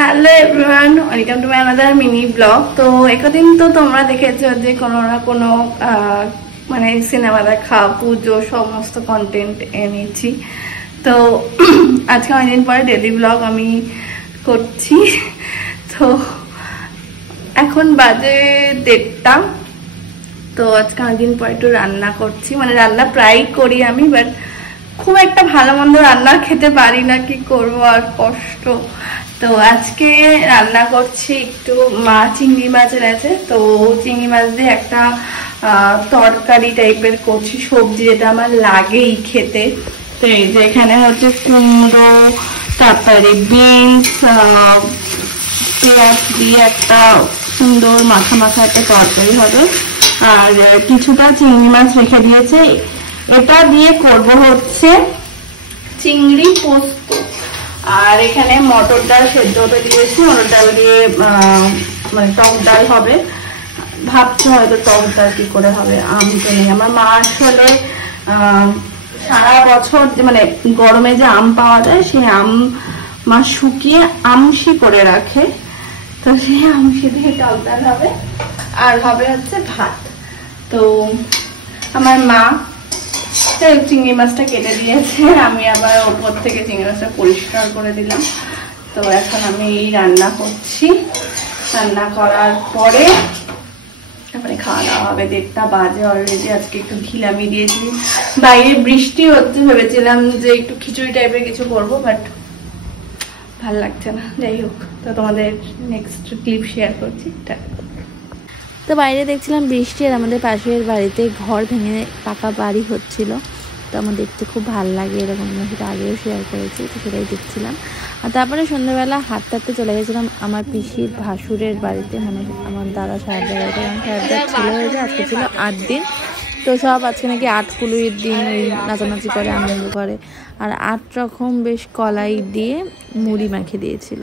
Hello everyone, welcome to my another mini blog. তো একদিন তো তোমরা দেখেছো যে কোনো না কোনো মানে সিনেমা দেখা, পুজো, সমস্ত কন্টেন্ট এনেছি। তো আজকে অনেকদিন পরে ডেলি ব্লগ আমি করছি। তো এখন বাজে 1:30। তো আজকে অনেকদিন পরে একটু রান্না করছি, মানে রান্না প্রায় করি আমি, বাট খুব একটা ভালো মন্দ রান্না খেতে পারি না, কি করবো আর কষ্ট। তো আজকে রান্না করছি একটু চিংড়ি মাছ আছে, তো চিংড়ি মাছ দিয়ে একটা তরকারি টাইপের করছি, সবজি যেটা আমার লাগেই খেতে। তো এই যে এখানে হচ্ছে কুমড়ো, তারপরে বিনস, পেঁয়াজ দিয়ে একটা সুন্দর মাখা মাখা একটা তরকারি হবে। আর কিছুটা চিংড়ি মাছ রেখে দিয়েছে, এটা দিয়ে করব হচ্ছে চিংড়ি পোস্ত। আর এখানে মটর ডাল সেদ্ধ হতে দিয়েছি, মটর ডাল দিয়ে মানে টক ডাল হবে। ভাবছি হয়তো টক ডাল কি করে হবে, আমি তো নেই। আমার মা আসলে সারা বছর মানে গরমে যে আম পাওয়া যায়, সেই আম মা শুকিয়ে আমশি করে রাখে, তো সেই আমশি দিয়ে টক ডাল হবে। আর হবে হচ্ছে ভাত। তো আমার মা চিংড়ি মাছটা কেটে দিয়েছে, আমি আবার ওপর থেকে চিংড়ি মাছটা পরিষ্কার করে দিলাম। তো এখন আমি এই রান্না করছি, রান্না করার পরে তারপরে খাওয়া দাওয়া হবে। 1:30 বাজে অলরেডি। আজকে একটু ঢিলামি দিয়েছি, বাইরে বৃষ্টি হচ্ছে, ভেবেছিলাম যে একটু খিচুড়ি টাইপের কিছু করবো, বাট ভাল লাগছে না। যাই হোক, তো তোমাদের নেক্সট ক্লিপ শেয়ার করছি। তো বাইরে দেখছিলাম বৃষ্টি, আর আমাদের পাশের বাড়িতে ঘর ভেঙে পাকা বাড়ি হচ্ছিল। তো আমার দেখতে খুব ভালো লাগে, এরকম সেটা আগেও শেয়ার করেছি, তো সেটাই দেখছিলাম। আর তারপরে সন্ধ্যাবেলা হাঁটতে হাঁটতে চলে গেছিলাম আমার পিসির ভাসুরের বাড়িতে, মানে আমার দাদা সাহেবদের বাড়িতে। কারণ সাহেবদার ছেলে হয়েছে, আজকে ছিল 8 দিন। তো সব আজকে নাকি 8 কুলুইয়ের দিন, ওই নাচানাচি করে, আনন্দ করে। আর 8 রকম বেশ কলাই দিয়ে মুড়ি মাখিয়ে দিয়েছিল।